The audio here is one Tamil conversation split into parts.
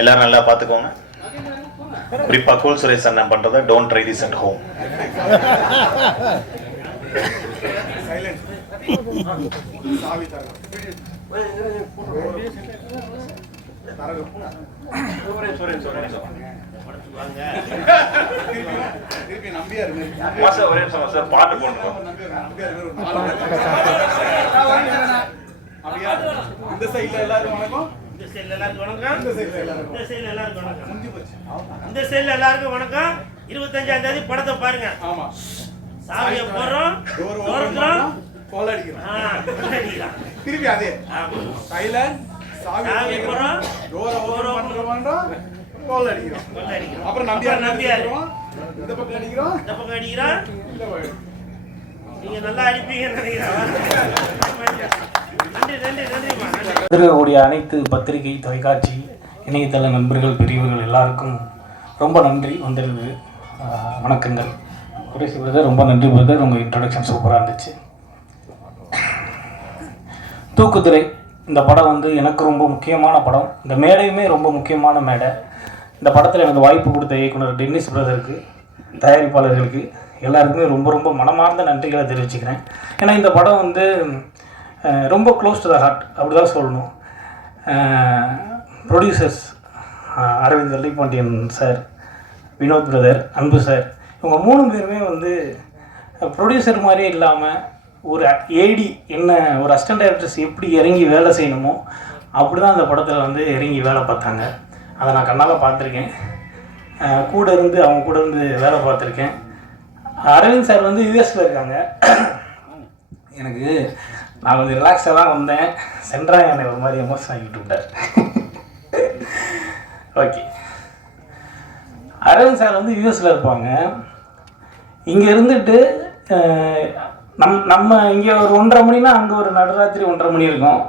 எல்லாரும் நல்லா பார்த்துக்கோங்க. குறிப்பாக கூல் சுரேஷ் அண்ணன் பண்ணுறதை don't try this at home. பாட்டு போட்டுருக்கோம். இந்த சைடுல எல்லாரும் வணக்கம். இந்த சைடுல எல்லாருக்கும் வணக்கம். இந்த சைடுல எல்லாருக்கும் வணக்கம். இந்த சைடுல எல்லாருக்கும் வணக்கம். 25ஆம் தேதி படத்தை பாருங்க. ஆமா. சாவியை போறோம், தோறோம், கோல் அடிக்கிறோம். அடிக்கலாம். திருப்பி அதே. சைலண்ட் சாவியை போறோம், டோரை ஓபன் பண்றோம், கோல் அடிக்கிறோம். அப்புறம் நம்பியார் இந்த பக்கம் அடிக்கிறோம், இந்த பக்கம் அடிக்கிறோம். நீங்க நல்லா அடிப்பீங்கன்னு நினைக்கிறேன். இருக்கக்கூடிய அனைத்து பத்திரிகை, தொலைக்காட்சி, இணையதள நண்பர்கள், பெரியவர்கள் எல்லாருக்கும் ரொம்ப நன்றி. வந்திருக்கு வணக்கங்கள். குரேஷ் பிரதர் ரொம்ப நன்றி பிரதர், உங்கள் இன்ட்ரடக்ஷன் சூப்பராக இருந்துச்சு. தூக்குதுறை இந்த படம் வந்து எனக்கு ரொம்ப முக்கியமான படம். இந்த மேடையுமே ரொம்ப முக்கியமான மேடை. இந்த படத்தில் எனக்கு வாய்ப்பு கொடுத்த இயக்குனர் டென்னிஸ் பிரதருக்கு, தயாரிப்பாளர்களுக்கு எல்லாருக்குமே ரொம்ப ரொம்ப மனமார்ந்த நன்றிகளை தெரிவிச்சுக்கிறேன். ஏன்னா இந்த படம் வந்து ரொம்ப க்ளோஸ் டு த ஹார்ட், அப்படி தான் சொல்லணும். Producers Aravind Vellipandian sir, Vinoth brother, Anbu sir, இவங்க 3 பேருமே வந்து ப்ரொடியூசர் மாதிரியே இல்லாமல் ஒரு ஏடி என்ன ஒரு அசிஸ்டன்ட் டைரக்டர்ஸ் எப்படி இறங்கி வேலை செய்யணுமோ அப்படி தான் அந்த படத்தில் வந்து இறங்கி வேலை பார்த்தாங்க. அதை நான் கண்ணால் பார்த்துருக்கேன். கூட இருந்து அவங்க கூட இருந்து வேலை பார்த்துருக்கேன். அரவிந்த் சார் வந்து யூஎஸில் இருக்காங்க. எனக்கு நான் கொஞ்சம் ரிலாக்ஸாக தான் வந்தேன். சென்ட்ரா என்னை ஒரு மாதிரி எமோஷன் ஆகிட்டு விட்டார். ஓகே, அரவிந்த் சார் வந்து யூஎஸில் இருப்பாங்க. இங்கே இருந்துட்டு நம்ம இங்கே ஒரு 1:30 மணினா அங்கே ஒரு நடுராத்திரி 1:30 மணி இருக்கும்,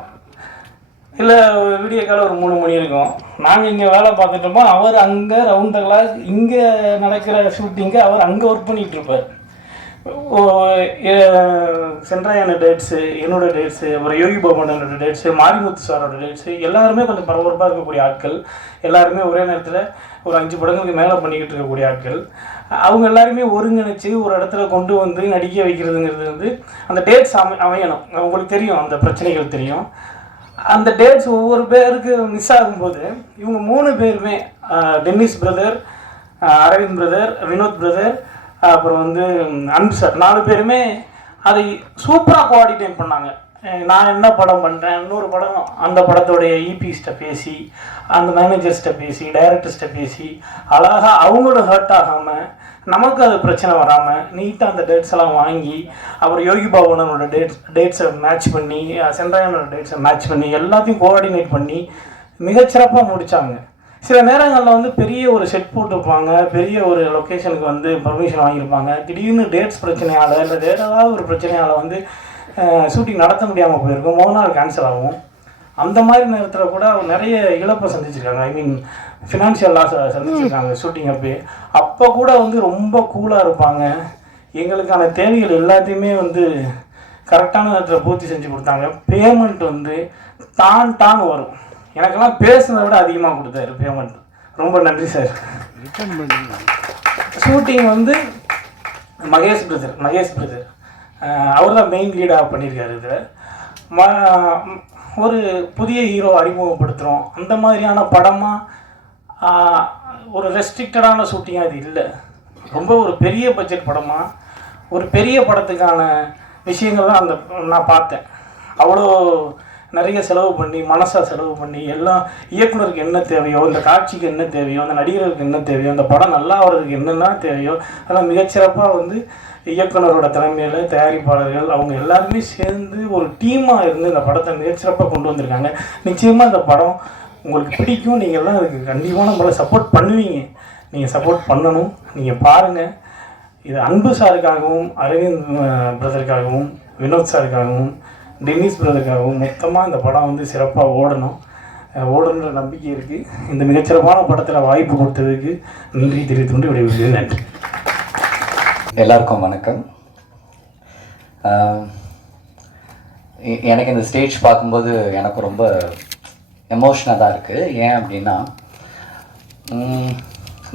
இல்லை விடிய காலம் ஒரு 3 மணி இருக்கும். நாங்கள் இங்கே வேலை பார்த்துட்டோமோ அவர் அங்கே ரவுண்ட் த கிளாக் இங்கே நடக்கிற ஷூட்டிங்கு அவர் அங்கே ஒர்க் பண்ணிகிட்ருப்பார். சென்ட்ராயான டேட்ஸு, என்னோடய டேட்ஸு, அப்புறம் யோகி பாபனோட டேட்ஸு, மாரிமுத்து சாரோட டேட்ஸு, எல்லாருமே கொஞ்சம் பரபரப்பாக இருக்கக்கூடிய ஆட்கள். எல்லாருமே ஒரே நேரத்தில் ஒரு 5 படங்களுக்கு மேலே பண்ணிக்கிட்டு இருக்கக்கூடிய ஆட்கள். அவங்க எல்லாருமே ஒருங்கிணைச்சு ஒரு இடத்துல கொண்டு வந்து நடிக்க வைக்கிறதுங்கிறது வந்து அந்த டேட்ஸ் அமையணும். அவங்களுக்கு தெரியும், அந்த பிரச்சனைகள் தெரியும். அந்த டேட்ஸ் ஒவ்வொரு பேருக்கு மிஸ் ஆகும்போது இவங்க 3 பேருமே, Dennis brother, Aravind brother, Vinod brother, அப்புறம் வந்து அன்பு சார், 4 பேருமே அதை சூப்பராக கோஆர்டினேட் பண்ணாங்க. நான் என்ன படம் பண்ணுறேன், இன்னொரு படம், அந்த படத்தோடைய இபிஸ்ட்டை பேசி, அந்த மேனேஜர்ஸ்கிட்ட பேசி, டைரக்டர்ஸ்கிட்ட பேசி, அழகாக அவங்களும் ஹர்ட் ஆகாமல், நமக்கு அது பிரச்சனை வராமல் நீட்டாக அந்த டேட்ஸ் எல்லாம் வாங்கி, அப்புறம் யோகி பாபனோட டேட்ஸை மேட்ச் பண்ணி, சென்ட்ராயனோட டேட்ஸை மேட்ச் பண்ணி, எல்லாத்தையும் கோஆர்டினேட் பண்ணி மிகச்சிறப்பாக முடித்தாங்க. சில நேரங்களில் வந்து பெரிய ஒரு செட் போட்டுருப்பாங்க, பெரிய ஒரு லொக்கேஷனுக்கு வந்து பர்மிஷன் வாங்கியிருப்பாங்க. திடீர்னு டேட்ஸ் பிரச்சனையால் இல்லை வேறு ஏதாவது ஒரு பிரச்சனையால் வந்து ஷூட்டிங் நடத்த முடியாமல் போயிருக்கும், மொதல் நாள் கேன்சல் ஆகும். அந்த மாதிரி நேரத்தில் கூட நிறைய இழப்பை சந்திச்சிருக்காங்க. ஐ மீன் ஃபினான்ஷியல் லாஸ் சந்திச்சிருக்காங்க ஷூட்டிங் அப்போ கூட வந்து ரொம்ப கூலாக இருப்பாங்க. எங்களுக்கான தேவைகள் எல்லாத்தையுமே வந்து கரெக்டான நேரத்தில் பூர்த்தி செஞ்சு கொடுத்தாங்க. பேமெண்ட் வந்து டான் வரும். எனக்கெல்லாம் பேசுனதை விட அதிகமாக கொடுத்தாரு பேமெண்ட். ரொம்ப நன்றி சார். ஷூட்டிங் வந்து மகேஷ் பிரதர் அவர் தான் மெயின் லீடாக பண்ணியிருக்காரு. இதில் ஒரு புதிய ஹீரோ அறிமுகப்படுத்துகிறோம். அந்த மாதிரியான படமாக ஒரு ரெஸ்ட்ரிக்டடான ஷூட்டிங்காக இது இல்லை. ரொம்ப ஒரு பெரிய பட்ஜெட் படமாக ஒரு பெரிய படத்துக்கான விஷயங்கள் தான் அந்த நான் பார்த்தேன். அவ்வளோ நிறைய செலவு பண்ணி, மனசாக செலவு பண்ணி, எல்லாம் இயக்குனருக்கு என்ன தேவையோ, இந்த காட்சிக்கு என்ன தேவையோ, அந்த நடிகர்களுக்கு என்ன தேவையோ, அந்த படம் நல்லா வர்றதுக்கு என்னென்ன தேவையோ அதெல்லாம் மிகச்சிறப்பாக வந்து இயக்குனரோட தலைமையில் தயாரிப்பாளர்கள் அவங்க எல்லாருமே சேர்ந்து ஒரு டீமாக இருந்து இந்த படத்தை மிகச்சிறப்பாக கொண்டு வந்திருக்காங்க. நிச்சயமாக இந்த படம் உங்களுக்கு பிடிக்கும். நீங்கள்லாம் அதுக்கு கண்டிப்பாக நம்மளை சப்போர்ட் பண்ணுவீங்க. நீங்கள் சப்போர்ட் பண்ணணும். நீங்கள் பாருங்கள். இது அன்பு சாருக்காகவும், அரவிந்த் பிரதருக்காகவும், வினோத் சாருக்காகவும், டென்னிஸ் பிரதருக்காகவும் மொத்தமாக இந்த படம் வந்து சிறப்பாக ஓடணுன்ற நம்பிக்கை இருக்குது. இந்த மிகச்சிறப்பான படத்தில் வாய்ப்பு கொடுத்ததுக்கு நன்றி தெரிவித்துக்கொண்டு விடைபெறுகிறேன். நன்றி. எல்லாருக்கும் வணக்கம். எனக்கு இந்த ஸ்டேஜ் பார்க்கும்போது எனக்கு ரொம்ப எமோஷ்னலாக தான் இருக்குது. ஏன் அப்படின்னா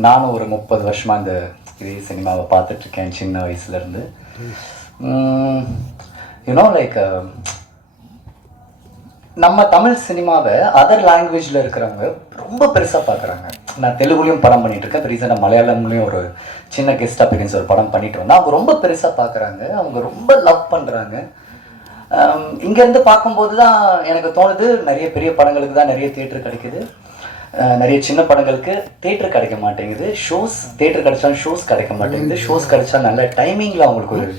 நானும் ஒரு 30 வருஷமாக இந்த இதே சினிமாவை பார்த்துட்ருக்கேன் சின்ன வயசுலேருந்து. யூனோ லைக் நம்ம தமிழ் சினிமாவை அதர் லாங்குவேஜில் இருக்கிறவங்க ரொம்ப பெருசாக பார்க்குறாங்க. நான் தெலுங்குலையும் படம் பண்ணிகிட்ருக்கேன், இப்போ ரீசெண்டாக மலையாளம்லேயும் ஒரு சின்ன கெஸ்ட் அப்பியரன்ஸ் ஒரு படம் பண்ணிட்டு வந்தேன். அவங்க ரொம்ப பெருசாக பார்க்குறாங்க, அவங்க ரொம்ப லவ் பண்ணுறாங்க. இங்கேருந்து பார்க்கும்போது தான் எனக்கு தோணுது, நிறைய பெரிய படங்களுக்கு தான் நிறைய தியேட்டர் கிடைக்குது, நிறைய சின்ன படங்களுக்கு தியேட்டர் கிடைக்க மாட்டேங்குது. தியேட்டர் கிடைச்சாலும் ஷோஸ் கிடைக்க மாட்டேங்குது. ஷோஸ் கிடைச்சா நல்ல டைமிங்கில் அவங்களுக்கு ஒரு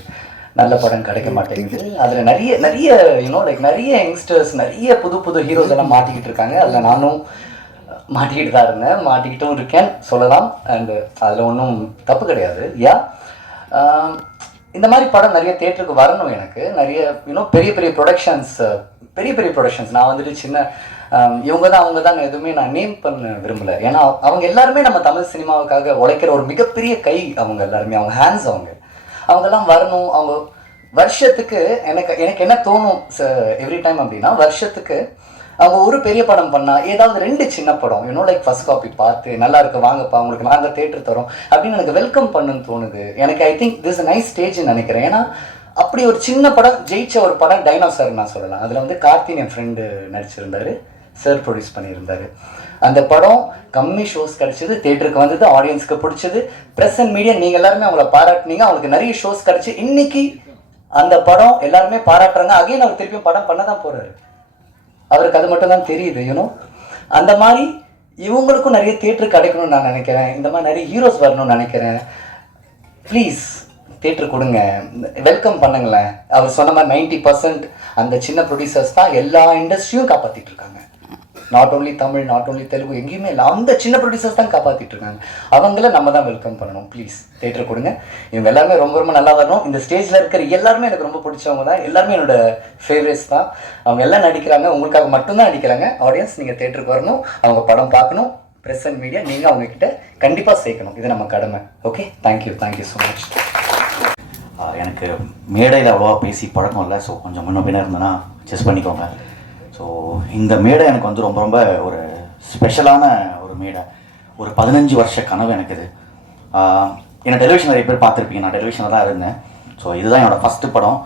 நல்ல படம் கிடைக்க மாட்டேங்குது. அதில் நிறைய யூனோ லைக் நிறைய யங்ஸ்டர்ஸ், நிறைய புது ஹீரோஸ் எல்லாம் மாட்டிக்கிட்டு இருக்காங்க. அதில் நானும் மாட்டிக்கிட்டு தான் இருந்தேன், மாட்டிக்கிட்டும் இருக்கேன் சொல்லலாம். அண்டு அதில் ஒன்றும் தப்பு கிடையாது. இந்த மாதிரி படம் நிறைய தியேட்டருக்கு வரணும். எனக்கு நிறைய யூனோ பெரிய ப்ரொடக்ஷன்ஸ் நான் வந்துட்டு சின்ன அவங்க தான் எதுவுமே நான் நேம் பண்ண விரும்பலை. ஏன்னா அவங்க எல்லாருமே நம்ம தமிழ் சினிமாவுக்காக உழைக்கிற ஒரு மிகப்பெரிய கை. அவங்க எல்லாருமே அவங்க ஹேண்ட்ஸ் அவங்கெல்லாம் வரணும். அவங்க வருஷத்துக்கு எனக்கு என்ன தோணும் எவ்ரி டைம் அப்படின்னா, வருஷத்துக்கு அவங்க ஒரு பெரிய படம் பண்ணால் ஏதாவது 2 சின்ன படம் யூனோ லைக் ஃபர்ஸ்ட் காப்பி பார்த்து நல்லா இருக்கு வாங்கப்பா உங்களுக்கு நாங்கள் தேட்டர் தரோம் அப்படின்னு எனக்கு வெல்கம் பண்ணுன்னு தோணுது. எனக்கு ஐ திங்க் திஸ் நைஸ் ஸ்டேஜ்னு நினைக்கிறேன். ஏன்னா அப்படி ஒரு சின்ன படம் ஜெயிச்ச ஒரு படம் டைனோசர் நான் சொல்லலாம். அதில் வந்து கார்த்தின் என் ஃப்ரெண்டு நடிச்சிருந்தாரு, சார் ப்ரொடியூஸ் பண்ணியிருந்தாரு. அந்த படம் கம்மி ஷோஸ் கிடச்சிது, தேட்டருக்கு வந்தது, ஆடியன்ஸ்க்கு பிடிச்சது, ப்ரெஸ் அண்ட் மீடியா நீங்கள் எல்லாருமே அவங்கள பாராட்டினீங்க, அவங்களுக்கு நிறைய ஷோஸ் கிடச்சி இன்னைக்கு அந்த படம் எல்லாருமே பாராட்டுறாங்க. அகைன் அவர் திருப்பியும் படம் பண்ண தான் போகிறாரு, அவருக்கு அது மட்டும் தான் தெரியுது யூனோ. அந்த மாதிரி இவங்களுக்கும் நிறைய தியேட்டர் கிடைக்கணும்னு நான் நினைக்கிறேன். இந்த மாதிரி நிறைய ஹீரோஸ் வரணும்னு நினைக்கிறேன். ப்ளீஸ் தியேட்டர் கொடுங்க, வெல்கம் பண்ணுங்களேன். அவர் சொன்ன மாதிரி 90% அந்த சின்ன ப்ரொடியூசர்ஸ் தான் எல்லா இண்டஸ்ட்ரியும் காப்பாற்றிட்டு இருக்காங்க. Not only Tamil, not only Telugu, எங்கேயுமே இல்லை, அந்த சின்ன ப்ரொடியூசர்ஸ் தான் காப்பாற்றிட்டு இருக்காங்க. அவங்கள நம்ம தான் வெல்கம் பண்ணணும். ப்ளீஸ் தியேட்டர் கொடுங்க. இவங்க எல்லாருமே ரொம்ப நல்லா வரணும். இந்த ஸ்டேஜில் இருக்கிற எல்லாருமே எனக்கு ரொம்ப பிடிச்சவங்க தான், எல்லாருமே என்னோட ஃபேவரேட்ஸ் தான். அவங்க எல்லாம் நடிக்கிறாங்க, உங்களுக்காக மட்டும்தான் நடிக்கிறாங்க. ஆடியன்ஸ் நீங்கள் தியேட்டருக்கு வரணும், அவங்க படம் பார்க்கணும். ப்ரெஸ் அண்ட் மீடியா நீங்கள் அவங்கக்கிட்ட கண்டிப்பாக சேர்க்கணும், இது நம்ம கடமை. Okay, thank you so much. எனக்கு மேடையில் அவ்வளோவா பேசி பழக்கம் இல்லை, ஸோ கொஞ்சம் முன்ன பின்ன இருந்தேன்னா செஸ் பண்ணிக்கோங்க. ஸோ இந்த மேடை எனக்கு வந்து ரொம்ப ஒரு ஸ்பெஷலான ஒரு மேடை. ஒரு 15 வருஷ கனவு எனக்கு இது. என்னை டெலிவிஷன் நிறைய பேர் பார்த்துருப்பீங்க, நான் டெலிவிஷனில் தான் இருந்தேன். ஸோ இதுதான் என்னோடய ஃபஸ்ட்டு படம்.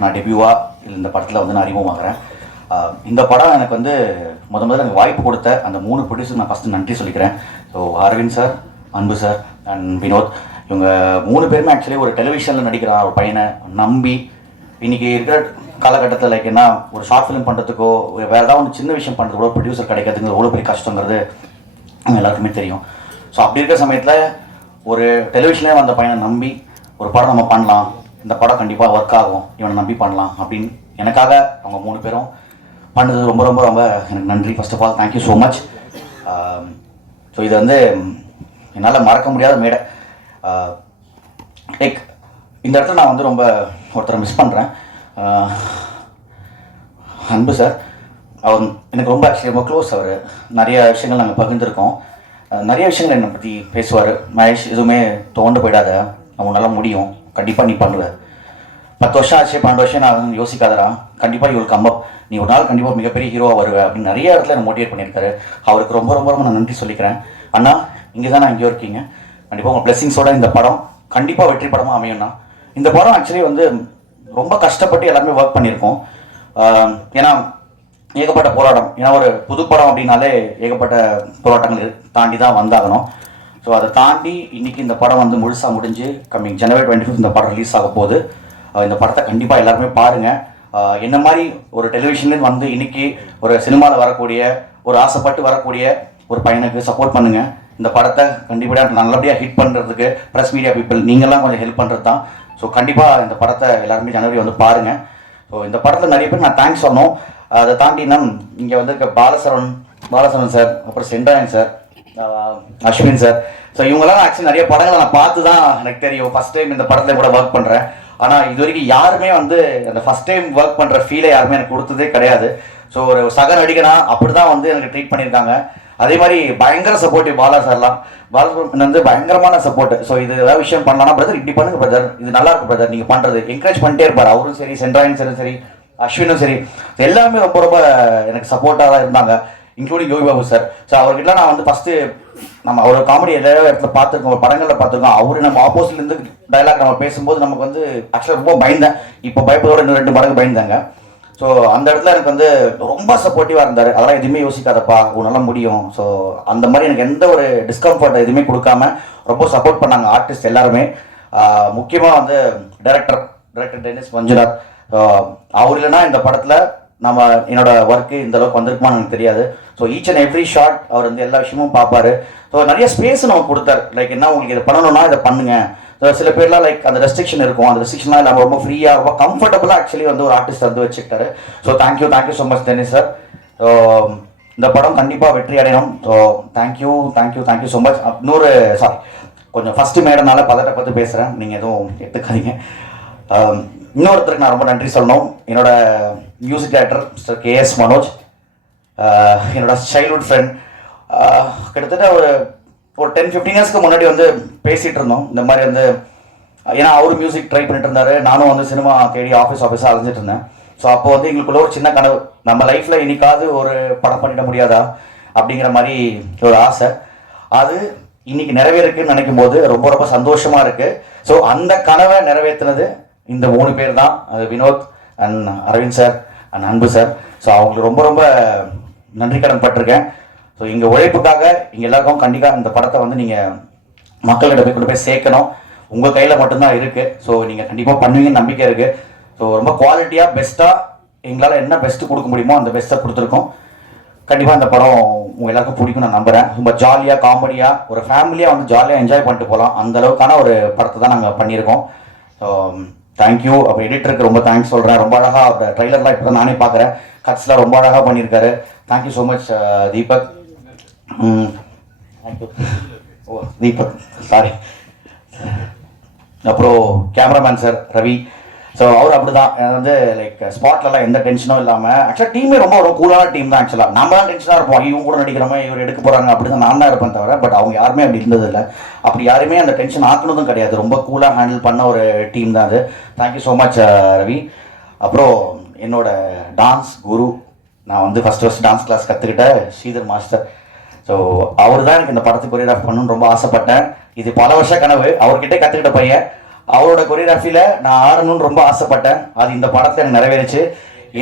நான் டெபியூவாக இந்த படத்தில் வந்து நான் அறிமுகமாகிறேன். இந்த படம் எனக்கு வந்து முதல்ல எனக்கு வாய்ப்பு கொடுத்த அந்த 3 ப்ரொடியூசர் நான் ஃபஸ்ட்டு நன்றி சொல்லிக்கிறேன். ஸோ அரவிந்த் சார், அன்பு சார் அண்ட் வினோத், இவங்க 3 பேருமே ஆக்சுவலி ஒரு டெலிவிஷனில் நடிக்கிற ஒரு பையனை நம்பி இன்றைக்கி இருக்கிற காலகட்டத்தில் லைக் என்ன ஒரு ஷார்ட் ஃபிலிம் பண்ணுறதுக்கோ வேறு ஏதாவது ஒன்று சின்ன விஷயம் பண்ணுறதுக்கோ ப்ரொடியூசர் கிடைக்கிறதுங்கிறது எவ்வளோ பெரிய கஷ்டங்கிறது எல்லாருக்குமே தெரியும். ஸோ அப்படி இருக்கிற சமயத்தில் ஒரு டெலிவிஷனே வந்த பையனை நம்பி ஒரு படம் நம்ம பண்ணலாம், இந்த படம் கண்டிப்பாக ஒர்க் ஆகும், இவனை நம்பி பண்ணலாம் அப்படின்னு எனக்காக அவங்க 3 பேரும் பண்ணது ரொம்ப எனக்கு நன்றி. First of all thank you so much. So இது வந்து என்னால் மறக்க முடியாத மேடை. லைக் இந்த இடத்துல நான் வந்து ரொம்ப ஒருத்தரை மிஸ் பண்ணுறேன். அன்பு சார், அவர் எனக்கு ரொம்ப ஆக்சுவலி ரொம்ப க்ளோஸ். அவர் நிறைய விஷயங்கள் நாங்கள் பகிர்ந்துருக்கோம், நிறைய விஷயங்கள் என்னை பற்றி பேசுவார். மகேஷ் எதுவுமே தோண்டு போயிடாத, உன்னால் முடியும், கண்டிப்பாக நீ பண்ணுவேன். 10 வருஷம் ஆச்சு, 12 வருஷம் நான் யோசிக்காதரா, கண்டிப்பாக இவளுக்கு கம்பப், நீ ஒரு நாள் கண்டிப்பாக மிகப்பெரிய ஹீரோவாக வருவேன் அப்படின்னு நிறைய இடத்துல என்னை மோட்டிவேட் பண்ணியிருக்காரு. அவருக்கு ரொம்ப நான் நன்றி சொல்லிக்கிறேன். அண்ணா இங்கே தான் நான் இங்கேயோ இருக்கீங்க, கண்டிப்பாக உங்கள் பிளெஸிங்ஸோட இந்த படம் கண்டிப்பாக வெற்றி படமாக அமையும்ண்ணா. இந்த படம் ஆக்சுவலி வந்து ரொம்ப கஷ்டப்பட்டு எல்லாருமே ஒர்க் பண்ணியிருக்கோம். ஏன்னா ஏகப்பட்ட போராட்டம், ஏன்னா ஒரு புது படம் அப்படின்னாலே ஏகப்பட்ட போராட்டங்கள் தாண்டி தான் வந்தாகணும். ஸோ அதை தாண்டி இன்றைக்கி இந்த படம் வந்து முழுசாக முடிஞ்சு கம்மிங் ஜனவரி 25 இந்த படம் ரிலீஸ் ஆக போகுது. இந்த படத்தை கண்டிப்பாக எல்லாருமே பாருங்கள். என்ன மாதிரி ஒரு டெலிவிஷன்லேருந்து வந்து இன்றைக்கி ஒரு சினிமாவில் வரக்கூடிய ஒரு ஆசைப்பட்டு வரக்கூடிய ஒரு பையனுக்கு சப்போர்ட் பண்ணுங்கள். இந்த படத்தை கண்டிப்பாக நல்லபடியாக ஹிட் பண்ணுறதுக்கு ப்ரெஸ் மீடியா பீப்புள் நீங்கள்லாம் கொஞ்சம் ஹெல்ப் பண்ணுறது தான். ஸோ கண்டிப்பாக இந்த படத்தை எல்லாருமே ஜனவரி வந்து பாருங்கள். ஸோ இந்த படத்தில் நிறைய பேர் நான் தேங்க்ஸ் சொன்னோம். அதை தாண்டி இங்கே வந்து இருக்க பாலசரவன் சார், அப்புறம் Sendrayan sir, Ashwin sir, so இவங்கெல்லாம் ஆக்சுவலி நிறைய படங்களை நான் பார்த்து தான் எனக்கு தெரியும். ஃபஸ்ட் டைம் இந்த படத்தில் கூட ஒர்க் பண்ணுறேன். ஆனால் இது வரைக்கும் யாருமே வந்து அந்த ஃபஸ்ட் டைம் ஒர்க் பண்ணுற ஃபீலை யாருமே எனக்கு கொடுத்ததே கிடையாது. ஸோ ஒரு சக நடிகனா அப்படி தான் வந்து எனக்கு ட்ரீட் பண்ணியிருக்காங்க. அதே மாதிரி பயங்கர சப்போர்ட்டிவ் பாலா சார்லாம், பாலசுப்ரமணியன் வந்து பயங்கரமான சப்போர்ட். ஸோ இது ஏதாவது விஷயம் பண்ணலாம்னா பிரதர் இப்படி பண்ணுங்க பிரதர், இது நல்லா இருக்கு பிரதர், நீங்கள் பண்ணுறது என்கரேஜ் பண்ணிட்டே இருப்பார். அவரும் சரி, சென்ட்ராயன் சரி, அஸ்வினும் சரி, எல்லாருமே ரொம்ப எனக்கு சப்போர்ட்டாக தான் இருந்தாங்க. Including Yogi Babu sir. So அவர்கிட்ட நான் வந்து ஃபஸ்ட்டு நம்ம அவரோட காமெடி எல்லா இடத்துல பார்த்துருக்கோம், ஒரு படங்களில் பார்த்துருக்கோம். அவரு நம்ம ஆப்போசிட்லேருந்து டைலாக் நம்ம பேசும்போது நமக்கு வந்து ஆக்சுவலாக ரொம்ப பயந்தேன். இப்போ பயப்பதோட இன்னும் 2 மடங்கு பயந்தாங்க. ஸோ அந்த இடத்துல எனக்கு வந்து ரொம்ப சப்போர்ட்டிவாக இருந்தார். அதெல்லாம் எதுவுமே யோசிக்காதப்பா, உன்னால முடியும். ஸோ அந்த மாதிரி எனக்கு எந்த ஒரு டிஸ்கம்ஃபர்ட் எதுவுமே கொடுக்காம ரொம்ப சப்போர்ட் பண்ணாங்க ஆர்டிஸ்ட் எல்லாருமே. முக்கியமாக வந்து டைரக்டர் டென்னிஸ் மஞ்சுநாத். அவர் இல்லைன்னா இந்த படத்தில் நம்ம என்னோட ஒர்க்கு இந்த அளவுக்கு வந்திருக்குமான்னு எனக்கு தெரியாது. So each and every shot அவர் வந்து எல்லா விஷயமும் பார்ப்பாரு. ஸோ நிறைய ஸ்பேஸ் நமக்கு கொடுத்தாரு. லைக் என்ன உங்களுக்கு இதை பண்ணணும்னா இதை பண்ணுங்க. ஸோ சில பேர்லாம் லைக் அந்த ரெஸ்ட்ரிக்ஷன் இருக்கும், அந்த ரெஸ்ட்ரிக்ஷன்லாம் இல்லாமல் ரொம்ப ஃப்ரீயாக ரொம்ப கம்ஃபர்டபுளாக ஆக்சுவலி வந்து ஒரு ஆர்டிஸ்ட் வந்து வச்சுக்கிட்டாரு. So thank you so much Dennis sir. So இந்த படம் கண்டிப்பாக வெற்றி அடையணும். So thank you so much. கொஞ்சம் ஃபஸ்ட்டு மேடனால பதட்டப்பட்டு பேசுகிறேன், நீங்கள் எதுவும் எடுத்துக்காதீங்க. இன்னொருத்தருக்கு நான் ரொம்ப நன்றி சொல்லணும். என்னோட music director mister KS Manoj, என்னோட சைல்ட்ஹுட் ஃப்ரெண்ட். கிட்டத்தட்ட ஒரு 10-15 இயர்ஸ்க்கு முன்னாடி வந்து பேசிகிட்டு இருந்தோம் இந்த மாதிரி வந்து. ஏன்னா அவரு மியூசிக் ட்ரை பண்ணிட்டு இருந்தார், நானும் வந்து சினிமா தேடி ஆஃபீஸாக அலைஞ்சிட்டு இருந்தேன். ஸோ அப்போ வந்து எங்களுக்குள்ள ஒரு சின்ன கனவு, நம்ம லைஃப்பில் இன்னைக்காவது ஒரு படம் பண்ணிட முடியாதா அப்படிங்கிற மாதிரி ஒரு ஆசை. அது இன்னைக்கு நிறைவேறுக்குன்னு நினைக்கும் போது ரொம்ப ரொம்ப சந்தோஷமாக இருக்குது. ஸோ அந்த கனவை நிறைவேற்றினது இந்த 3 பேர் தான். அது Vinod and Aravind sir and Anbu sir. So அவங்களுக்கு ரொம்ப ரொம்ப நன்றி கடன் பட்டிருக்கேன். ஸோ எங்கள் உழைப்புக்காக இங்கே எல்லாருக்கும் கண்டிப்பாக இந்த படத்தை வந்து நீங்கள் மக்கள்கிட்ட போய் கொண்டு போய் சேர்க்கணும். உங்கள் கையில் மட்டும்தான் இருக்குது. ஸோ நீங்கள் கண்டிப்பாக பண்ணுவீங்கன்னு நம்பிக்கை இருக்குது. ஸோ ரொம்ப குவாலிட்டியாக பெஸ்ட்டாக எங்களால் என்ன பெஸ்ட்டு கொடுக்க முடியுமோ அந்த பெஸ்ட்டாக கொடுத்துருக்கோம். கண்டிப்பாக இந்த படம் உங்கள் எல்லாருக்கும் பிடிக்கும் நான் நம்புகிறேன். ரொம்ப ஜாலியாக காமெடியாக ஒரு ஃபேமிலியாக வந்து ஜாலியாக என்ஜாய் பண்ணிட்டு போகலாம், அந்த அளவுக்கான ஒரு படத்தை தான் நாங்கள் பண்ணியிருக்கோம். So thank you. அப்புறம் எடிட்டருக்கு ரொம்ப தேங்க்ஸ் சொல்கிறேன். ரொம்ப அழகாக அந்த ட்ரைலர்லாம் இப்போ தான் நானே பார்க்குறேன், கட்ஸ்லாம் ரொம்ப அழகாக பண்ணியிருக்காரு. Thank you so much Deepak. Deepak sorry. அப்புறம் கேமராமேன் சார் ரவி. ஸோ அவர் அப்படி தான் வந்து லைக் ஸ்பாட்லலாம் எந்த டென்ஷனும் இல்லாமல், ஆக்சுவலாக டீமே ரொம்ப ஒரு கூலான டீம் தான். ஆக்சுவலாக நம்ம தான் டென்ஷனாக இருப்போம், இவங்க கூட நடிக்கிறோமே இவர் எடுக்க போகிறாங்க அப்படி தான் நான் தான் இருப்பேன் தவிர. பட் அவங்க யாருமே அப்படி இருந்ததில்லை. அப்படி யாருமே அந்த டென்ஷன் ஆக்கணுதும் கிடையாது. ரொம்ப கூலாக ஹேண்டில் பண்ண ஒரு டீம் தான் அது. Thank you so much Ravi. அப்புறம் என்னோட டான்ஸ் குரு, நான் வந்து ஃபஸ்ட் டான்ஸ் கிளாஸ் கற்றுக்கிட்ட ஸ்ரீதர் மாஸ்டர். ஸோ அவர் தான் எனக்கு இந்த படத்துக்கு கொரியோகிராஃப் பண்ணணும்னு ரொம்ப ஆசைப்பட்டேன். இது பல வருஷ கனவு. அவர்கிட்ட கற்றுக்கிட்ட பையன். அவரோட கொரியோகிராஃபியில் நான் ஆடணும்னு ரொம்ப ஆசைப்பட்டேன். அது இந்த படத்தை எனக்கு நிறைவேறிச்சு.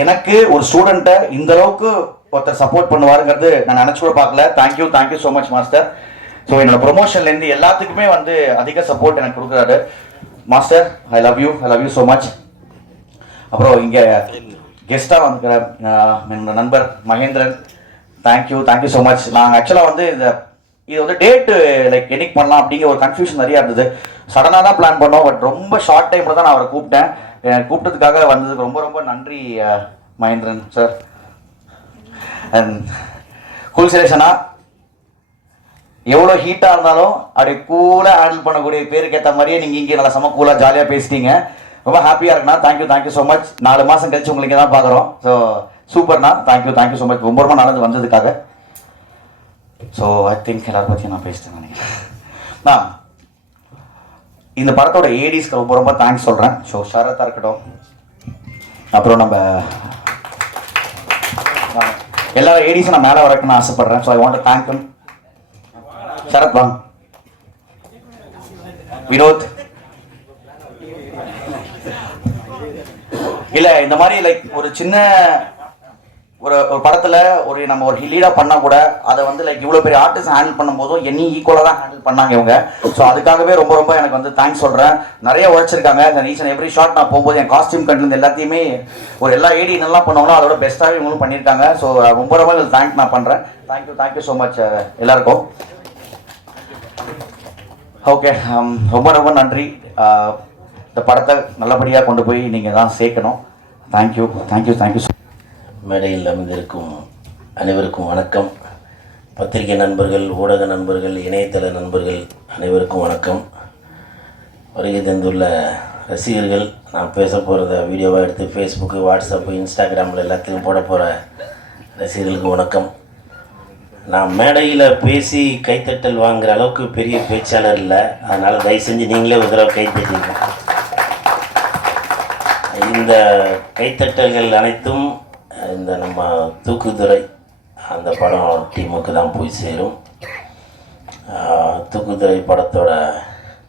எனக்கு ஒரு ஸ்டூடெண்ட்டை இந்த அளவுக்கு ஒருத்தர் சப்போர்ட் பண்ணுவாருங்கிறது நான் நினச்சி கூட பார்க்கல. Thank you so much master. So என்னோட ப்ரொமோஷன்லேருந்து எல்லாத்துக்குமே வந்து அதிக சப்போர்ட் எனக்கு கொடுக்குறாரு master. I love you so much. அப்புறம் இங்கே கெஸ்ட்டாக வந்துக்கிற என்னோட நண்பர் மகேந்திரன், தேங்க்யூ ஸோ மச். நாங்கள் ஆக்சுவலாக வந்து இது வந்து டேட்டு லைக் என்னைக்கு பண்ணலாம் அப்படிங்கிற ஒரு கன்ஃபியூஷன் நிறையா இருந்தது. சடனாக தான் பிளான் பண்ணோம். பட் ரொம்ப ஷார்ட் டைமில் தான் நான் அவரை கூப்பிட்டேன். கூப்பிட்டதுக்காக வந்ததுக்கு ரொம்ப ரொம்ப நன்றி மகேந்திரன் சார். அண்ட் கூல் சுரேஷனா, எவ்வளோ ஹீட்டாக இருந்தாலும் அப்படியே கூலாக ஹேண்டில் பண்ணக்கூடிய பேருக்கு ஏற்ற மாதிரியே நீங்கள் இங்கே நல்லா செம்ம கூலாக ஜாலியாக பேசிட்டீங்க. ரொம்ப ஹாப்பியாக இருக்குண்ணா. Thank you so much. 4 மாதம் கழிச்சு உங்களுக்கு தான் பார்க்குறோம். ஸோ சூப்பர்ண்ணா. Thank you so much. ரொம்ப நடந்து வந்ததுக்காக. ஸோ ஐ திங்க் எல்லாரும் பற்றியும் நான் பேசிட்டேன் நினைக்கிறேன். இந்த படத்தோட ஏடிஸ்க்கு ரொம்ப ரொம்ப தேங்க்ஸ் சொல்கிறேன். ஸோ ஷரத்தாக இருக்கட்டும், அப்புறம் நம்ம எல்லா ஏடிஸும் நான் மேலே வரக்குன்னு ஆசைப்பட்றேன். So I want to thank you. Sarath வாங்க, வினோத். இல்லை இந்த மாதிரி லைக் ஒரு சின்ன ஒரு படத்தில் நம்ம ஒரு லீடாக பண்ணால் கூட அதை வந்து லைக் இவ்வளோ பெரிய ஆர்டிஸ்ட் ஹேண்டில் பண்ணும்போதும் என்னையும் ஈக்குவலாக தான் ஹேண்டில் பண்ணாங்க இவங்க. ஸோ அதுக்காகவே ரொம்ப ரொம்ப எனக்கு வந்து தேங்க்ஸ் சொல்கிறேன். நிறைய உழைச்சிருக்காங்க. ஈச் அண்ட் எவ்ரி ஷாட் நான் போகும்போது என் காஸ்டியூம் கண்ட்லேருந்து எல்லாத்தையுமே ஒரு எல்லா ஏடி நல்லா பண்ணுவாங்களோ அதோட பெஸ்ட்டாகவே இவங்களும் பண்ணியிருக்காங்க. ஸோ ரொம்ப ரொம்ப தேங்க்ஸ் நான் பண்ணுறேன். தேங்க்யூ ஸோ மச் எல்லாருக்கும். ஓகே, ரொம்ப ரொம்ப நன்றி. இந்த படத்தை நல்லபடியாக கொண்டு போய் நீங்கள் தான் சேர்க்கணும். தேங்க்யூ. மேடையில் அமைந்திருக்கும் அனைவருக்கும் வணக்கம். பத்திரிகை நண்பர்கள், ஊடக நண்பர்கள், இணையதள நண்பர்கள் அனைவருக்கும் வணக்கம். வருகை தந்துள்ள ரசிகர்கள், நான் பேச போகிறத வீடியோவாக எடுத்து ஃபேஸ்புக்கு, வாட்ஸ்அப்பு, இன்ஸ்டாகிராமில் எல்லாத்துக்கும் போட போகிற ரசிகர்களுக்கு வணக்கம். நான் மேடையில் பேசி கைத்தட்டல் வாங்குகிற அளவுக்கு பெரிய பேச்சாளர் இல்லை. அதனால் தயவு செஞ்சு நீங்களே ஒரு தடவை கைத்தட்டிங்க. இந்த கைத்தட்டல்கள் அனைத்தும் இந்த நம்ம தூக்குதுறை அந்த படம் டீமுக்கு தான் போய் சேரும். தூக்குதுறை படத்தோட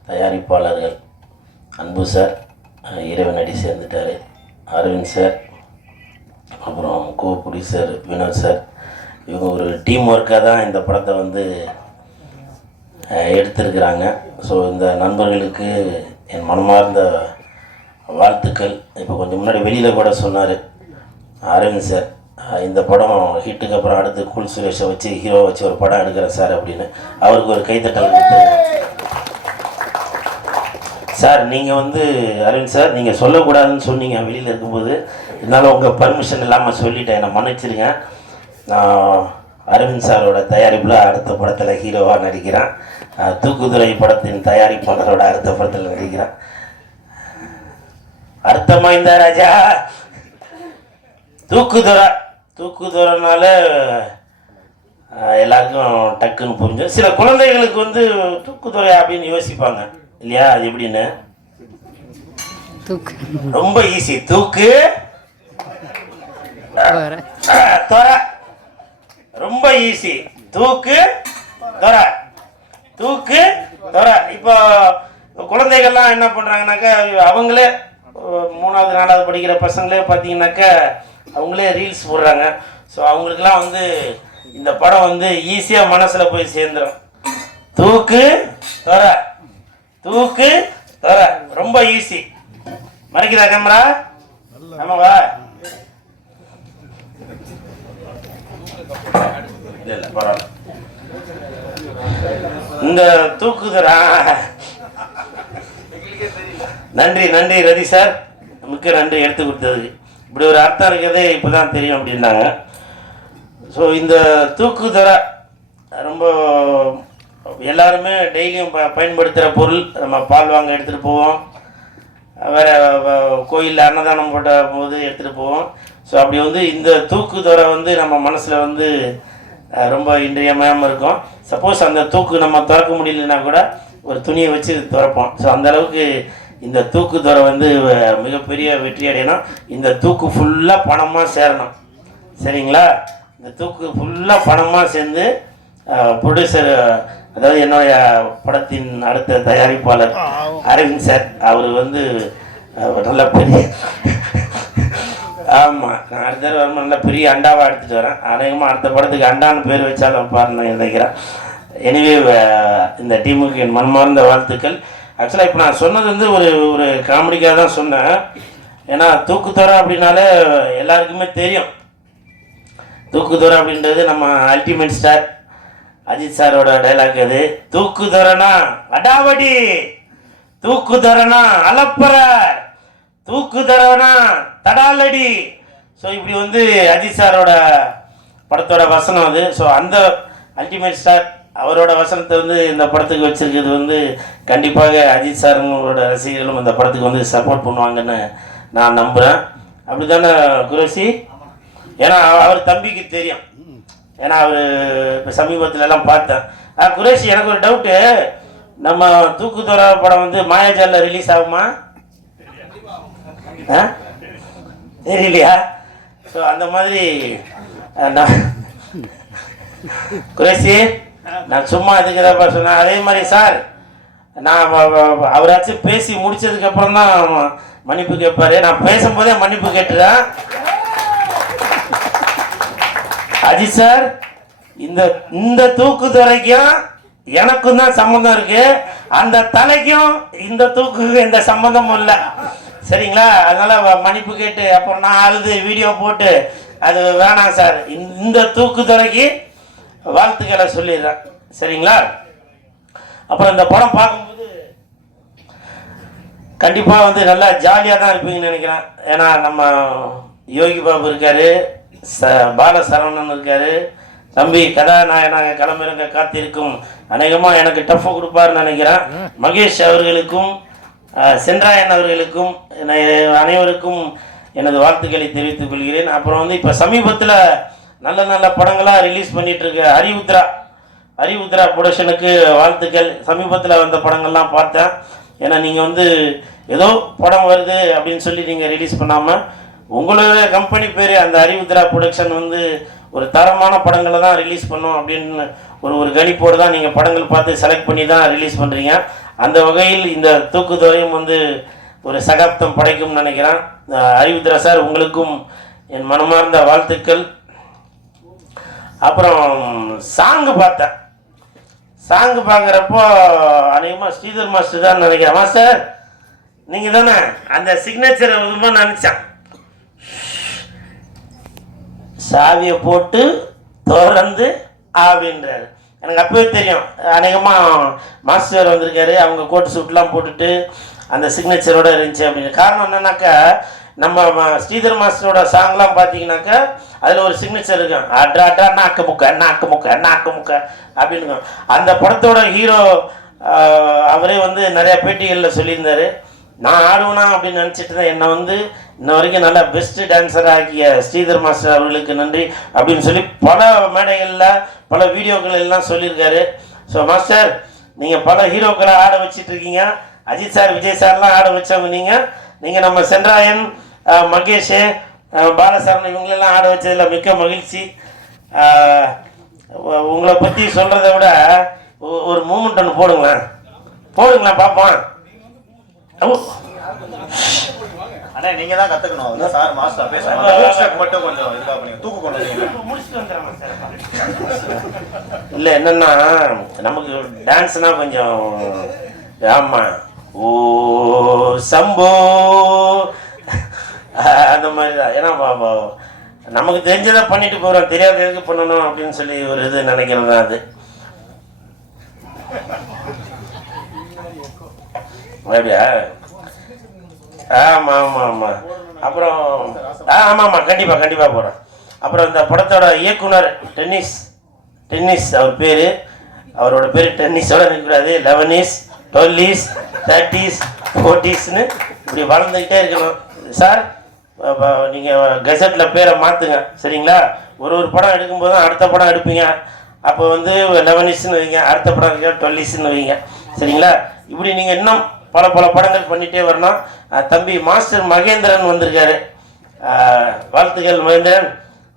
தயாரிப்பாளர்கள் அன்பு சார், இறைவனடி சேர்ந்துட்டார், அரவிந்த் சார், அப்புறம் கோபுரி சார், வினோத் சார், இவங்க ஒரு டீம் ஒர்க்காக தான் இந்த படத்தை வந்து எடுத்திருக்கிறாங்க. ஸோ இந்த நண்பர்களுக்கு என் மனமார்ந்த வாழ்த்துக்கள். இப்போ கொஞ்சம் முன்னாடி வெளியில் கூட சொன்னார் அரவிந்த் சார், இந்த படம் ஹிட்டுக்கு அப்புறம் அடுத்து கூல் சுரேஷை வச்சு ஹீரோ வச்சு ஒரு படம் எடுக்கிறேன் சார் அப்படின்னு. அவருக்கு ஒரு கைத்தட்டல் கொடுத்து சார், நீங்கள் வந்து அரவிந்த் சார் நீங்கள் சொல்லக்கூடாதுன்னு சொன்னீங்க வெளியில் இருக்கும்போது, இருந்தாலும் உங்கள் பர்மிஷன் இல்லாமல் சொல்லிட்டேன், என்னை மன்னிச்சிருங்க. நான் அரவிந்த் சாரோட தயாரிப்பில் அடுத்த படத்தில் ஹீரோவாக நடிக்கிறேன். தூக்குதுறை படத்தின் தயாரிப்பாளரோட அடுத்த படத்தில் நடிக்கிறேன். அர்த்தமா இந்த ராஜா தூக்குதுறைனால எல்லாருக்கும் டக்குன்னு புரிஞ்சு. சில குழந்தைகளுக்கு வந்து தூக்குதுறை அப்படின்னு யோசிப்பாங்க இல்லையா, அது எப்படின்னு? ரொம்ப ஈஸி. தூக்கு துறை, ரொம்ப ஈஸி. தூக்கு துறை, தூக்கு துறை. இப்போ குழந்தைகள்லாம் என்ன பண்ணுறாங்கனாக்கா, அவங்களே 3வது 4வது படிக்கிற பசங்களே பார்த்தீங்கன்னாக்கா அவங்களே ரீல்ஸ் போடுறாங்க. ஸோ அவங்களுக்கெல்லாம் வந்து இந்த படம் வந்து ஈஸியாக மனசில் போய் சேர்ந்துடும். தூக்கு துறை, தூக்கு துறை, ரொம்ப ஈஸி. மறைக்கிறா கேமரா? ஆமாவா? இல்லை பரவாயில்ல. இந்த தூக்குதுறை, நன்றி நன்றி ரதி சார், மிக்க நன்றி எடுத்து கொடுத்ததுக்கு. இப்படி ஒரு அர்த்தம் இருக்கிறதே இப்போ தான் தெரியும் அப்படின்னாங்க. ஸோ இந்த தூக்குதுறை ரொம்ப எல்லாருமே டெய்லியும் பயன்படுத்துகிற பொருள். நம்ம பால் வாங்க எடுத்துகிட்டு போவோம், வேறு கோயிலில் அன்னதானம் போட்ட போது எடுத்துகிட்டு போவோம். ஸோ அப்படி வந்து இந்த தூக்குதுறை வந்து நம்ம மனசில் வந்து ரொம்ப இன்றியமையாமல் இருக்கும். சப்போஸ் அந்த தூக்கு நம்ம திறக்க முடியலன்னா கூட ஒரு துணியை வச்சு திறப்போம். ஸோ அந்தளவுக்கு இந்த தூக்குதுறை வந்து மிகப்பெரிய வெற்றி அடையணும். இந்த தூக்கு ஃபுல்லாக பணமாக சேரணும், சரிங்களா? இந்த தூக்கு ஃபுல்லாக பணமாக சேர்ந்து ப்ரொடியூசர், அதாவது என்னுடைய படத்தின் அடுத்த தயாரிப்பாளர் அரவிந்த் சார், அவர் வந்து நல்ல பெரிய, ஆமாம், நான் அடுத்த தடவை வரும்போது நல்ல பெரிய அண்டாவாக எடுத்துகிட்டு வரேன். அநேகமாக அடுத்த படத்துக்கு அண்டான்னு பேர் வச்சாலும் பாருன்னு நினைக்கிறேன். எனிவே இந்த டீமுக்கு என் மனமார்ந்த வாழ்த்துக்கள். ஆக்சுவலாக இப்போ நான் சொன்னது வந்து ஒரு காமெடிக்காக தான் சொன்னேன். ஏன்னா தூக்குதுறை அப்படின்னாலே எல்லாருக்குமே தெரியும். தூக்குதுறை அப்படின்றது நம்ம அல்டிமேட் ஸ்டார் அஜித் சாரோட டைலாக். அது தூக்குதுறைனா அடாவடி, தூக்குதுறைனா அலப்பற, தூக்குதுறைனா தடாலடி. ஸோ இப்படி வந்து அஜித் சாரோட படத்தோட வசனம் அது. ஸோ அந்த அல்டிமேட் ஸ்டார் அவரோட வசனத்தை வந்து இந்த படத்துக்கு வச்சிருக்கிறது வந்து கண்டிப்பாக அஜித் சாருங்களோட ரசிகர்களும் இந்த படத்துக்கு வந்து சப்போர்ட் பண்ணுவாங்கன்னு நான் நம்புகிறேன். அப்படி தானே குரேஷி? ஏன்னா அவர் தம்பிக்கு தெரியும். ஏன்னா அவர் இப்போ சமீபத்துலலாம் பார்த்தேன். குரேஷி, எனக்கு ஒரு டவுட்டு, நம்ம தூக்குதுறை படம் வந்து மாயாஜாலில் ரிலீஸ் ஆகுமா? தெரியலையா? ஸோ அந்த மாதிரி குரேஷி, நான் சும்மா அதுக்கு தான் சொன்னேன். அதே மாதிரி சார், நான் அவராச்சும் பேசி முடிச்சதுக்கு அப்புறம் தான் மன்னிப்பு கேட்பாரு. நான் பேசும்போதே மன்னிப்பு கேட்டுறேன். அஜித் சார், இந்த தூக்குதுறைக்கும் எனக்கும் தான் சம்பந்தம் இருக்கு. அந்த தலைக்கும் இந்த தூக்குக்கு எந்த சம்பந்தமும் இல்லை, சரிங்களா? அதனால மன்னிப்பு கேட்டு அப்புறம் நான் அழுது வீடியோ போட்டு அது வேணாம் சார். இந்த தூக்குதுறைக்கு வாழ்த்துக்களை சொல்லிடுறேன், சரிங்களா? அப்புறம் இந்த படம் பார்க்கும்போது கண்டிப்பாக வந்து நல்லா ஜாலியாக தான் இருப்பீங்கன்னு நினைக்கிறேன். ஏன்னா நம்ம யோகி பாபு இருக்காரு, பாலசரவணன் இருக்காரு, தம்பி கதாநாயகனாக களமிறங்க காத்திருக்கும், அநேகமாக எனக்கு டஃப் கொடுப்பாருன்னு நினைக்கிறேன். மகேஷ் அவர்களுக்கும் சென்றாயன் அவர்களுக்கும் அனைவருக்கும் எனது வாழ்த்துக்களை தெரிவித்துக் கொள்கிறேன். அப்புறம் வந்து இப்போ சமீபத்தில் நல்ல நல்ல படங்களாக ரிலீஸ் பண்ணிட்டு இருக்க ஹரிவுத்ரா ப்ரொடக்ஷனுக்கு வாழ்த்துக்கள். சமீபத்தில் வந்த படங்கள்லாம் பார்த்தேன். ஏன்னா நீங்கள் வந்து ஏதோ படம் வருது அப்படின்னு சொல்லி நீங்கள் ரிலீஸ் பண்ணாமல் உங்களோட கம்பெனி பேர் அந்த ஹரிவுத்ரா ப்ரொடக்ஷன் வந்து ஒரு தரமான படங்களை தான் ரிலீஸ் பண்ணோம் அப்படின்னு ஒரு கணிப்போடு தான் நீங்கள் படங்கள் பார்த்து செலக்ட் பண்ணி தான் ரிலீஸ் பண்ணுறீங்க. அந்த வகையில் இந்த தூக்குதுறையும் வந்து ஒரு சகாப்தம் படைக்கும்னு நினைக்கிறேன். அறிவுத்திர சார், உங்களுக்கும் என் மனமார்ந்த வாழ்த்துக்கள். அப்புறம் சாங்கு பார்த்தேன். சாங்கு பார்க்குறப்போ அநேகமாக ஸ்ரீதர் மாஸ்டர் தான் நினைக்கிறேன். மாஸ்டர் நீங்கள் தானே அந்த சிக்னேச்சரை ரொம்ப நினச்சேன். சாவியை போட்டு திறந்து அப்படின்றாரு. எனக்கு அப்பவே தெரியும் அநேகமாக மாஸ்டர் வந்திருக்காரு, அவங்க கோட்டு சூட்லாம் போட்டுட்டு அந்த சிக்னேச்சரோடு இருந்துச்சு அப்படின்னு. காரணம் என்னன்னாக்கா, நம்ம ஸ்ரீதர் மாஸ்டரோட சாங்லாம் பார்த்தீங்கன்னாக்கா அதில் ஒரு சிக்னேச்சர் இருக்கும். அட்ரா அட்ரா நாக்கு முக்க அப்படின்னு. அந்த படத்தோட ஹீரோ அவரே வந்து நிறையா பேட்டிகளில் சொல்லியிருந்தார், நான் ஆடுவேனா அப்படின்னு நினச்சிட்டு தான் என்னை வந்து இன்ன வரைக்கும் நல்லா பெஸ்ட்டு டான்ஸர் ஆக்கிய ஸ்ரீதர் மாஸ்டர் அவர்களுக்கு நன்றி அப்படின்னு சொல்லி பல மேடைகளில் பல வீடியோக்கள் எல்லாம் சொல்லியிருக்காரு. ஸோ மாஸ்டர், நீங்கள் பல ஹீரோக்களை ஆட வச்சிட்ருக்கீங்க. அஜித் சார், விஜய் சார்லாம் ஆட வச்சவங்க நீங்கள் நம்ம சென்றாயன், மகேஷ், பாலசரன் இவங்களெல்லாம் ஆட வச்சதில் மிக்க மகிழ்ச்சி. உங்களை பற்றி சொல்கிறத விட ஒரு மூமெண்ட் ஒன்று போடுங்களேன் பார்ப்போம். அண்ணா நீங்க தான் கத்துக்கணும். சார் மாஸ்டர் பேசுறாங்க, மட்டும் கொஞ்சம் இதா பண்ணி தூக்கு கொண்டு இல்லை என்னன்னா, நமக்கு டான்ஸ்னா கொஞ்சம் ஆமா ஓ சம்போ அந்த மாதிரி தான். ஏன்னா நமக்கு தெரிஞ்சதை பண்ணிட்டு போகிறோம், தெரியாத எதுக்கு பண்ணணும் அப்படின்னு சொல்லி ஒரு இது நினைக்கிறது தான் அது. அப்படியா? ஆமாம். அப்புறம் கண்டிப்பாக போகிறேன். அப்புறம் இந்த படத்தோட இயக்குனர் டென்னிஸ் அவர் பேர், அவரோட பேர் டென்னிஸோட இருக்கக்கூடாது. 11s 12s 30s 40sன்னு இப்படி வளர்ந்துக்கிட்டே இருக்கணும். சார், நீங்கள் கெசட்டில் பேரை மாற்றுங்க சரிங்களா? ஒரு படம் எடுக்கும்போது தான் அடுத்த படம் எடுப்பீங்க. அப்போ வந்து 11sன்னு வைங்க, அடுத்த படம் இருக்க 12sன்னு வைங்க சரிங்களா? இப்படி நீங்கள் இன்னும் பல படங்கள் பண்ணிகிட்டே வரணும். தம்பி மாஸ்டர் மகேந்திரன் வந்திருக்காரு. வாழ்த்துக்கள் மகேந்திரன்.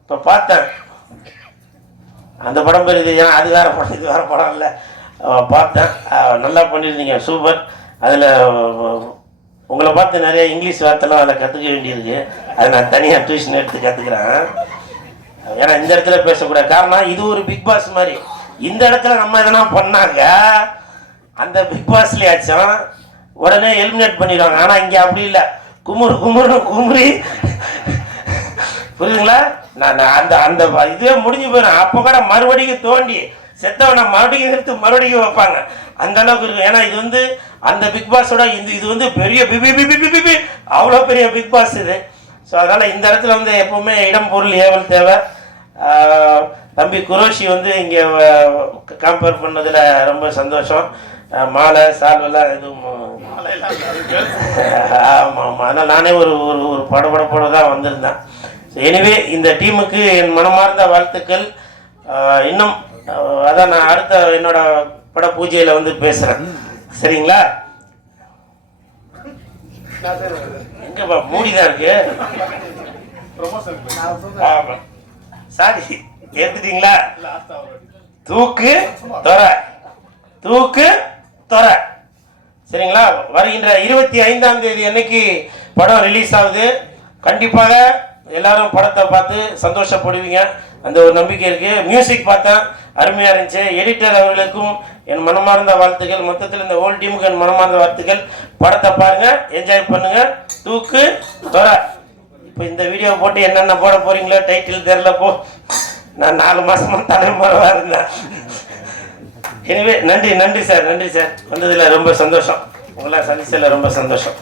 இப்போ பார்த்தேன் அந்த படம் பேர் இது, அது வேறு படம் இது வேறு படம் இல்லை. பார்த்தேன், நல்லா பண்ணியிருந்தீங்க, சூப்பர். அதில் உங்களை பார்த்து நிறைய இங்கிலீஷ் வார்த்தைலாம் அதில் கற்றுக்க வேண்டியிருக்கு. அதை நான் தனியாக டியூஷன் எடுத்து கற்றுக்குறேன். ஏன்னா இந்த இடத்துல பேசக்கூடாது. காரணம் இது ஒரு பிக் பாஸ் மாதிரி. இந்த இடத்துல நம்ம எதனா பண்ணாங்க அந்த பிக் பாஸ்லேயாச்சும் உடனே எலிமினேட் பண்ணிடுவாங்க. ஆனால் இங்கே அப்படி இல்லை, குமுறி புரியுதுங்களா? நான் அந்த இதுவே முடிஞ்சு போயிடும். அப்போ கூட மறுபடியும் தோண்டி செத்தவனை மறுபடியும் எடுத்து மறுபடியும் வைப்பாங்க. அந்த அளவுக்கு இருக்கும். ஏன்னா இது வந்து அந்த பிக் பாஸோட இது வந்து பெரிய பிபி அவ்வளோ பெரிய பிக் பாஸ் இது. ஸோ அதனால் இந்த இடத்துல வந்து எப்போவுமே இடம் பொருள் ஏவல் தேவை. தம்பி குரோஷி வந்து இங்கே கம்பேர் பண்ணதில் ரொம்ப சந்தோஷம். மாலை சால்வெல்லாம் எதுவும் ஆமாம். அதனால் நானே ஒரு படபடப்போட தான் வந்திருந்தேன். எனிவே இந்த டீமுக்கு என் மனமார்ந்த வாழ்த்துக்கள். இன்னும் அதான் நான் அடுத்த என்னோட பட பூஜையில் வந்து பேசுகிறேன் சரிங்களா? எங்கப்பா மூடிதான் இருக்கு. ஆமாம் சாரி ஏற்றுட்டீங்களா? தூக்கு தொர சரிங்களா? வருகின்ற 25ஆம் தேதி அன்னைக்கு படம் ரிலீஸ் ஆகுது. கண்டிப்பாக எல்லாரும் படத்தை பார்த்து சந்தோஷப்படுவீங்க, அந்த ஒரு நம்பிக்கை இருக்கு. மியூசிக் பார்த்தேன், அருமையாக இருந்துச்சு. எடிட்டர் அவர்களுக்கும் என் மனமார்ந்த வாழ்த்துக்கள். மொத்தத்தில் இந்த ஹோல் டீமுக்கு என் மனமார்ந்த வாழ்த்துக்கள். படத்தை பாருங்க, என்ஜாய் பண்ணுங்க. தூக்கு தொர. இப்போ இந்த வீடியோ போட்டு என்னென்ன போட போறீங்களோ டைட்டில் தெரியல போ. நான் 4 மாசமா தலைமுறைவாக இருந்தேன். எனவே நன்றி சார் வந்ததில் ரொம்ப சந்தோஷம். உங்களை சந்திச்சதில் ரொம்ப சந்தோஷம்.